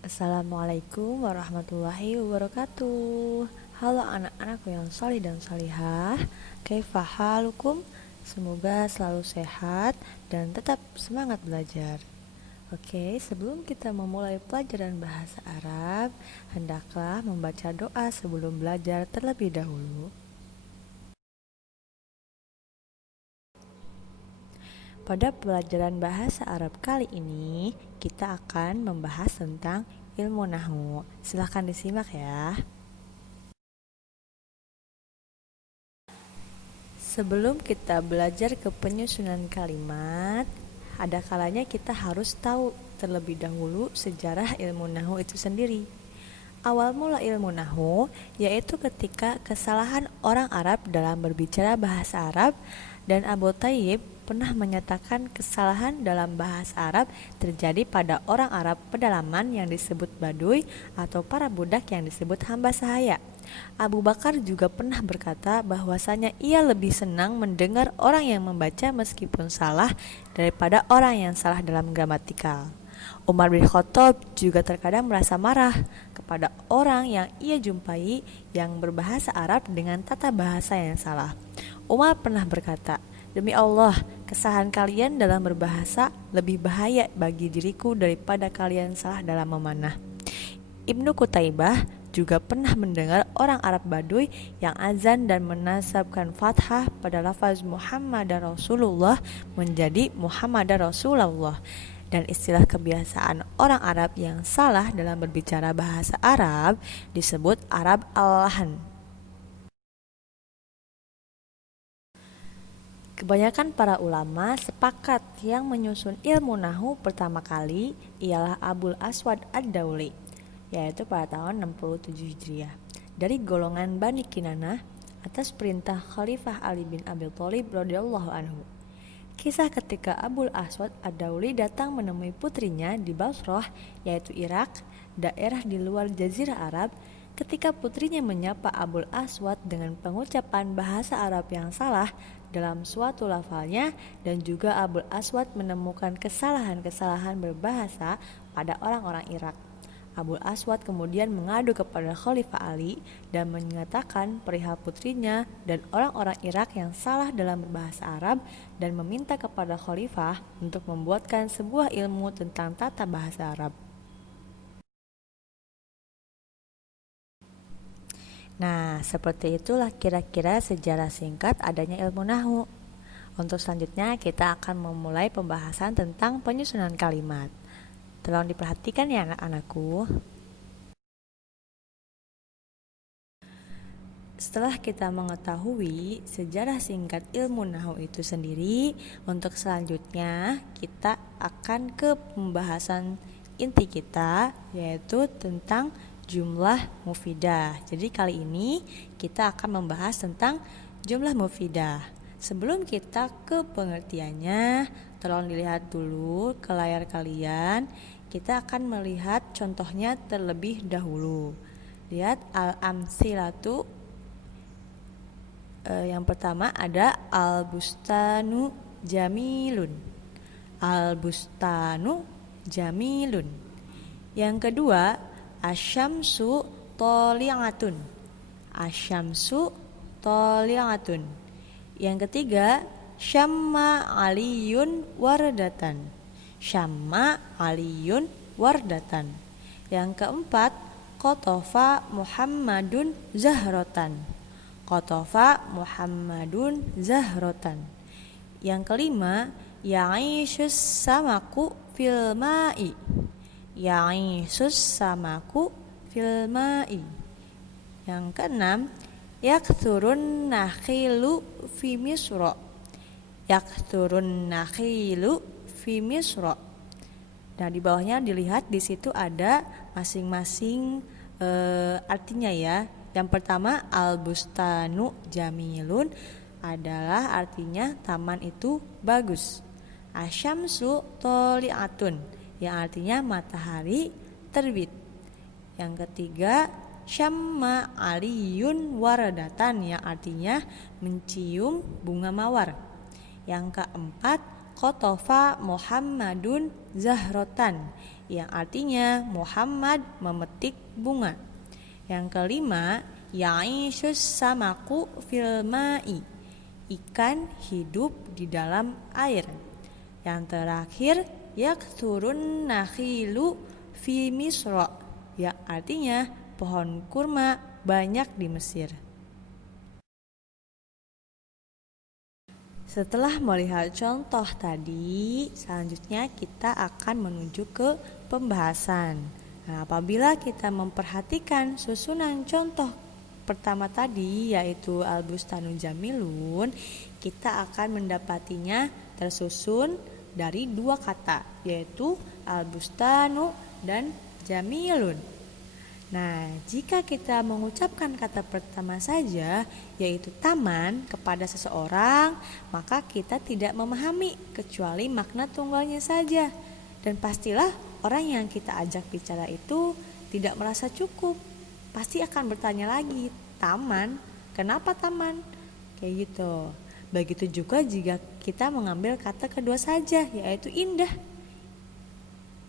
Assalamualaikum warahmatullahi wabarakatuh. Halo anak-anakku yang solih dan solihah. Kaifa halukum? Semoga selalu sehat dan tetap semangat belajar. Oke, sebelum kita memulai pelajaran bahasa Arab, hendaklah membaca doa sebelum belajar terlebih dahulu. Pada pelajaran bahasa Arab kali ini, kita akan membahas tentang ilmu nahwu. Silahkan disimak ya. Sebelum kita belajar ke penyusunan kalimat, ada kalanya kita harus tahu terlebih dahulu sejarah ilmu nahwu itu sendiri. Awal mula ilmu nahwu yaitu ketika kesalahan orang Arab dalam berbicara bahasa Arab, dan Abu Thayyib pernah menyatakan kesalahan dalam bahasa Arab terjadi pada orang Arab pedalaman yang disebut Baduy atau para budak yang disebut hamba sahaya. Abu Bakar juga pernah berkata bahwasanya ia lebih senang mendengar orang yang membaca meskipun salah daripada orang yang salah dalam gramatikal. Umar bin Khattab juga terkadang merasa marah kepada orang yang ia jumpai yang berbahasa Arab dengan tata bahasa yang salah. Umar pernah berkata, "Demi Allah, kesalahan kalian dalam berbahasa lebih bahaya bagi diriku daripada kalian salah dalam memanah." Ibnu Qutaibah juga pernah mendengar orang Arab Baduy yang azan dan menasabkan fathah pada lafaz Muhammad Rasulullah menjadi Muhammad Rasulullah, dan istilah kebiasaan orang Arab yang salah dalam berbicara bahasa Arab disebut Arab al-Lahan. Kebanyakan para ulama sepakat yang menyusun ilmu nahwu pertama kali ialah Abul Aswad Ad-Dauli, yaitu pada tahun 67 Hijriah, dari golongan Bani Kinanah atas perintah Khalifah Ali bin Abi Thalib radhiyallahu anhu. Kisah ketika Abul Aswad Ad-Dauli datang menemui putrinya di Basrah, yaitu Irak, daerah di luar Jazirah Arab. Ketika putrinya menyapa Abul Aswad dengan pengucapan bahasa Arab yang salah dalam suatu lafalnya, dan juga Abul Aswad menemukan kesalahan-kesalahan berbahasa pada orang-orang Irak. Abul Aswad kemudian mengadu kepada Khalifah Ali dan menyatakan perihal putrinya dan orang-orang Irak yang salah dalam berbahasa Arab, dan meminta kepada Khalifah untuk membuatkan sebuah ilmu tentang tata bahasa Arab. Nah, seperti itulah kira-kira sejarah singkat adanya ilmu nahwu. Untuk selanjutnya kita akan memulai pembahasan tentang penyusunan kalimat. Tolong diperhatikan ya anak-anakku. Setelah kita mengetahui sejarah singkat ilmu nahwu itu sendiri, untuk selanjutnya kita akan ke pembahasan inti kita, yaitu tentang jumlah mufidah. Jadi kali ini kita akan membahas tentang jumlah mufidah. Sebelum kita ke pengertiannya, tolong dilihat dulu ke layar kalian. Kita akan melihat contohnya terlebih dahulu. Lihat al-amsilatu. Yang pertama ada al-bustanu jamilun. Al-bustanu jamilun. Yang kedua, asyamsu thali'atun. Asyamsu thali'atun. Yang ketiga, syamma aliyun wardatan. Syamma aliyun wardatan. Yang keempat, qatofa Muhammadun zahrotan. Qatofa Muhammadun zahrotan. Yang kelima, ya'ishus samaku fil ma'i. Ya'ishus samaku fil ma'i. Yang keenam, yakthurun nakhilu fi misra. Yakthurun nakhilu fi misra. Nah, di bawahnya dilihat di situ ada masing-masing artinya ya. Yang pertama, al-bustanu jamilun adalah artinya taman itu bagus. Asyamsu thali'atun yang artinya matahari terbit. Yang ketiga, syamma aliyun waradatan yang artinya mencium bunga mawar. Yang keempat, Qatofa Muhammadun zahrotan, yang artinya Muhammad memetik bunga. Yang kelima, ya'ishus samaku fil ma'i, ikan hidup di dalam air. Yang terakhir, yakturun nakhilu fi Misra, yang artinya pohon kurma banyak di Mesir. Setelah melihat contoh tadi, selanjutnya kita akan menuju ke pembahasan. Nah, apabila kita memperhatikan susunan contoh pertama tadi, yaitu Al-Bustanu Jamilun, kita akan mendapatinya tersusun dari dua kata, yaitu Al-Bustanu dan Jamilun. Nah, jika kita mengucapkan kata pertama saja, yaitu taman, kepada seseorang, maka kita tidak memahami kecuali makna tunggalnya saja. Dan pastilah orang yang kita ajak bicara itu tidak merasa cukup. Pasti akan bertanya lagi, taman? Kenapa taman? Kayak gitu. Begitu juga jika kita mengambil kata kedua saja, yaitu indah.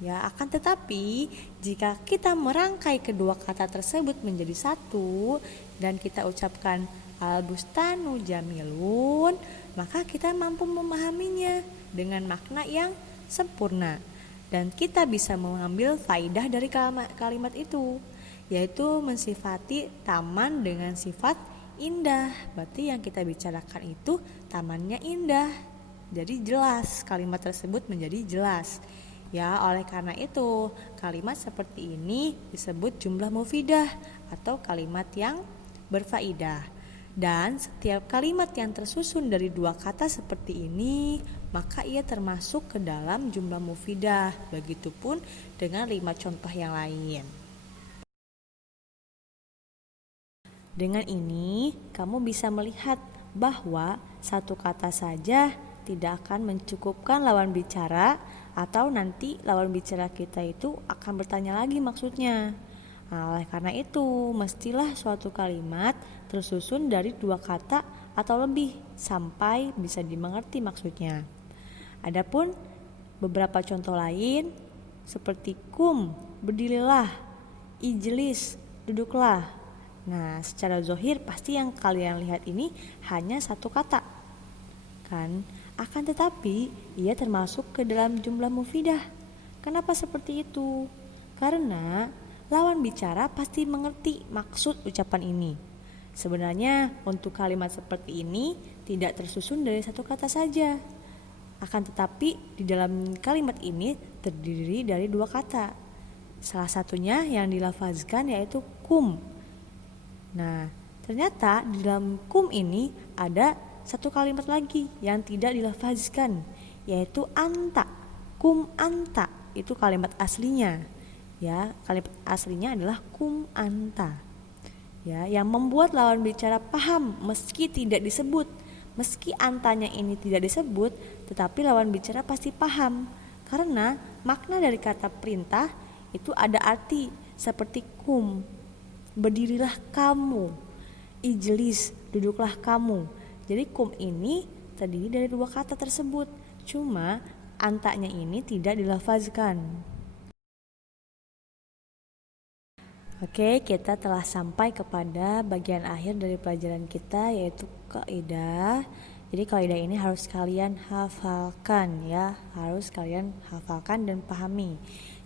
Ya, akan tetapi jika kita merangkai kedua kata tersebut menjadi satu dan kita ucapkan Al-Bustanu Jamilun, maka kita mampu memahaminya dengan makna yang sempurna. Dan kita bisa mengambil faidah dari kalimat itu, yaitu mensifati taman dengan sifat indah. Berarti yang kita bicarakan itu tamannya indah. Jadi jelas, kalimat tersebut menjadi jelas. Ya, oleh karena itu, kalimat seperti ini disebut jumlah mufidah atau kalimat yang berfaidah. Dan setiap kalimat yang tersusun dari dua kata seperti ini, maka ia termasuk ke dalam jumlah mufidah. Begitupun dengan 5 contoh yang lain. Dengan ini, kamu bisa melihat bahwa satu kata saja tidak akan mencukupkan lawan bicara, atau nanti lawan bicara kita itu akan bertanya lagi maksudnya. Nah, oleh karena itu, mestilah suatu kalimat tersusun dari dua kata atau lebih sampai bisa dimengerti maksudnya. Adapun beberapa contoh lain seperti kum, berdirilah, ijlis, duduklah. Nah, secara zohir pasti yang kalian lihat ini hanya satu kata, kan? Akan tetapi ia termasuk ke dalam jumlah mufidah. Kenapa seperti itu? Karena lawan bicara pasti mengerti maksud ucapan ini. Sebenarnya untuk kalimat seperti ini tidak tersusun dari satu kata saja. Akan tetapi di dalam kalimat ini terdiri dari dua kata. Salah satunya yang dilafazkan yaitu kum. Nah, ternyata di dalam kum ini ada satu kalimat lagi yang tidak dilafazkan, yaitu anta. Kum anta itu kalimat aslinya. Ya, kalimat aslinya adalah kum anta. Ya, yang membuat lawan bicara paham meski tidak disebut. Meski antanya ini tidak disebut, tetapi lawan bicara pasti paham. Karena makna dari kata perintah itu ada arti seperti kum, berdirilah kamu, ijlis, duduklah kamu. Jadi kum ini terdiri dari dua kata tersebut, cuma antanya ini tidak dilafazkan. Oke, kita telah sampai kepada bagian akhir dari pelajaran kita, yaitu kaidah. Jadi kaidah ini harus kalian hafalkan ya, harus kalian hafalkan dan pahami.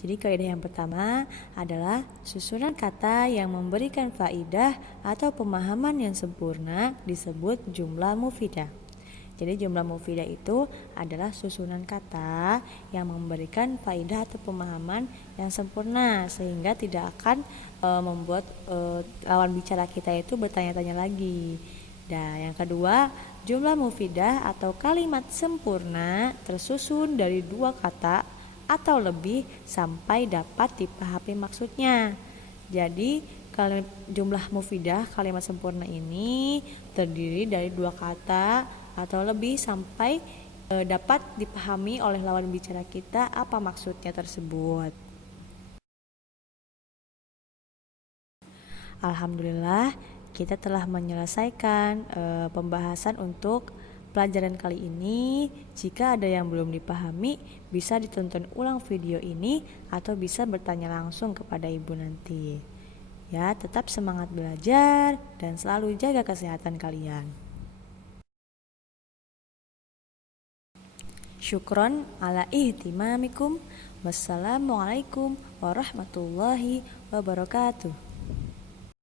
Jadi kaidah yang pertama adalah susunan kata yang memberikan faidah atau pemahaman yang sempurna disebut jumlah mufidah. Jadi jumlah mufidah itu adalah susunan kata yang memberikan faidah atau pemahaman yang sempurna sehingga tidak akan membuat lawan bicara kita itu bertanya-tanya lagi. Dan yang kedua, jumlah mufidah atau kalimat sempurna tersusun dari dua kata atau lebih sampai dapat dipahami maksudnya. Jadi jumlah mufidah kalimat sempurna ini terdiri dari dua kata atau lebih sampai dapat dipahami oleh lawan bicara kita apa maksudnya tersebut. Alhamdulillah, kita telah menyelesaikan pembahasan untuk pelajaran kali ini. Jika ada yang belum dipahami, bisa ditonton ulang video ini atau bisa bertanya langsung kepada ibu nanti. Ya, tetap semangat belajar dan selalu jaga kesehatan kalian. Syukron ala ihtimamikum. Wassalamualaikum warahmatullahi wabarakatuh.